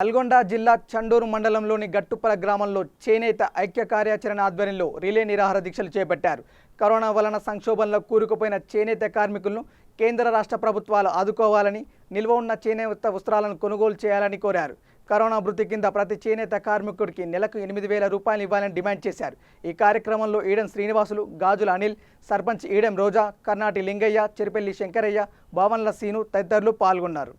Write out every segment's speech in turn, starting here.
నల్గొండ జిల్లా చండూరు మండలంలోని గట్టుపల గ్రామంలో చేనేత ఐక్య కార్యాచరణ ఆధ్వర్యంలో రిలే నిరాహార దీక్షలు చేపట్టారు. కరోనా వలన సంక్షోభంలో కూరుకుపోయిన చేనేత కార్మికులను కేంద్ర రాష్ట్ర ప్రభుత్వాలు ఆదుకోవాలని, నిల్వ ఉన్న చేనేత వస్త్రాలను కొనుగోలు చేయాలని కోరారు. కరోనా భృతి కింద ప్రతి చేనేత కార్మికుడికి నెలకు 8,000 రూపాయలు ఇవ్వాలని డిమాండ్ చేశారు. ఈ కార్యక్రమంలో ఈడెం శ్రీనివాసులు, గాజుల అనిల్, సర్పంచ్ ఈడెం రోజా, కర్నాటి లింగయ్య, చెరిపెల్లి శంకరయ్య, బావన్ల సీను తదితరులు పాల్గొన్నారు.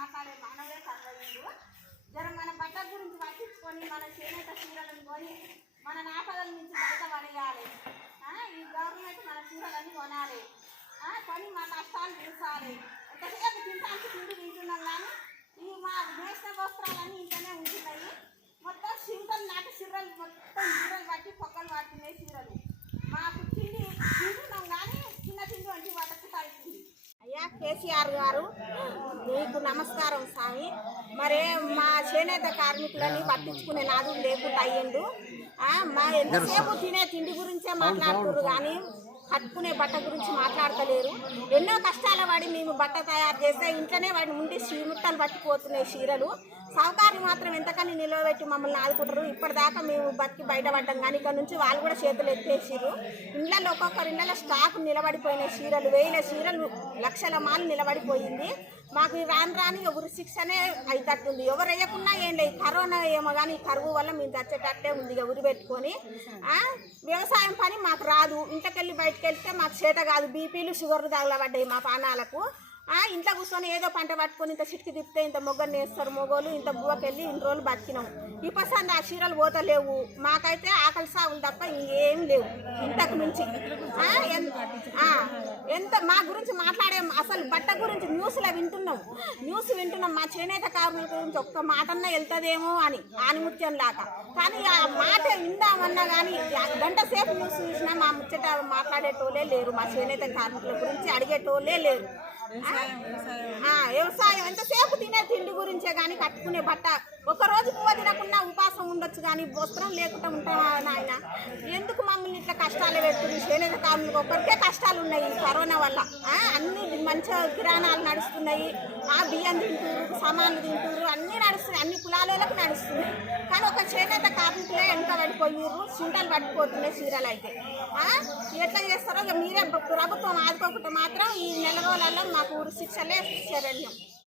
మాట్లాడే మానవే కర్రయ్యిండు. మన బట్ట గురించి పట్టించుకొని మన చేనేత చీరలను కొని మన నాపదల నుంచి బయట పడేయాలి. ఈ గవర్నమెంట్ మన చీరలన్నీ కొనాలి, కొని మా కష్టాలు తీర్చాలి. ఎంతసేపు తింటానికి తిండి తింటున్నాం కానీ ఈ మా వేసిన వస్త్రాలన్నీ ఇంట్లోనే ఉంటున్నాయి. మొత్తం సింటలు నాటి చీరలు మొత్తం చీరలు పట్టి పొక్కలు పట్టినాయి. చీరలు మాకు తిండి తింటున్నాం కానీ చిన్న తిండి వంటి వాటకు అవుతుంది. అయ్యా కేసీఆర్ గారు, మీకు నమస్కారం స్వామి. మరే మా చేనేత కార్మికులని పట్టించుకునే నాదు లేకుండా అయ్యిండు. మా ఎంతసేపు తినే తిండి గురించే మాట్లాడుతున్నారు కానీ కట్టుకునే బట్ట గురించి మాట్లాడతలేరు. ఎన్నో కష్టాల పడి మేము బట్ట తయారు చేస్తే ఇంట్లోనే వాడిని ఉండి ముట్టలు పట్టిపోతున్నాయి చీరలు. సౌకర్యం మాత్రం ఎంతకని నిలవబెట్టి మమ్మల్ని ఆదుకుంటారు. ఇప్పటిదాకా మేము బతికి బయటపడ్డాం కానీ ఇక్కడ నుంచి వాళ్ళు కూడా చేతులు ఎత్తేసిరు. ఇళ్ళల్లో ఒక్కొక్కరి ఇళ్ళలో స్టాక్ నిలబడిపోయిన చీరలు, 1000 చీరలు, లక్షల మాలు నిలబడిపోయింది. మాకు రాని ఎవరు శిక్షనే అయితట్టుంది. ఎవరు వేయకున్నా ఏం లేదు. కరోనా ఏమో కానీ ఈ కరువు వల్ల మేము చచ్చేటట్టే ఉంది. ఇక ఉరి పెట్టుకొని వ్యవసాయం పని మాకు రాదు. ఇంట్లోకెళ్ళి బయటకు వెళ్తే మాకు చేత కాదు. బీపీలు, షుగర్లు తగలబడ్డాయి మా పానాలకు. ఇంట్లో కూర్చొని ఏదో పంట పట్టుకొని ఇంత చిటికి తిప్పితే ఇంత మొగ్గని వేస్తారు మొగోలు. ఇంత బువ్వకెళ్ళి ఇన్ని రోజులు బతికినాం. ఇప్పుడు ఆ చీరలు పోతలేవు. మాకైతే ఆకలి సాగులు తప్ప ఇంకేం లేవు ఇంతకు మించి. ఎంత మా గురించి మాట్లాడే అసలు బట్ట గురించి న్యూస్లో వింటున్నాం. మా చేనేత కార్మికుల గురించి ఒక్క మాటన్నా వెళ్తుందేమో అని ఆనిముత్యం లాగా. కానీ ఆ మాట విందామన్నా కానీ గంట సేపు న్యూస్ చూసినా మా ముచ్చట మాట్లాడేటోళ్ళే లేరు. మా చేనేత కార్మికుల గురించి అడిగేటోళ్ళే లేరు. వ్యవసాయం ఎంతసేపు తినే తిండి గురించే కానీ కట్టుకునే బట్ట ఒకరోజు పువ్వు తినకుండా ఉపాసం ఉండొచ్చు కానీ వస్త్రం లేకుండా ఉంటాం. ఆయన ఎందుకు మమ్మల్ని ఇట్లా కష్టాలు పెడుతుంది? చేనేత కార్మికులకు ఒక్కరికే కష్టాలు ఉన్నాయి కరోనా వల్ల. అన్ని మంచిగా కిరాణాలు నడుస్తున్నాయి, బియ్యం తింటున్నారు, సామాన్లు తింటున్నారు, అన్నీ నడుస్తున్నాయి. అన్ని కులాలకు నడుస్తున్నాయి. కానీ ఒక చేనేత కార్మికులే వెనక పడిపోయారు. చింటలు పడిపోతున్నాయి చీరలు అయితే. ఎట్లా చేస్తారో ఇక మీరే ప్రభుత్వం ఆదుకోకుండా మాత్రం ఈ నెల రోజులలో మాకు శిక్షలే శరణ్యం.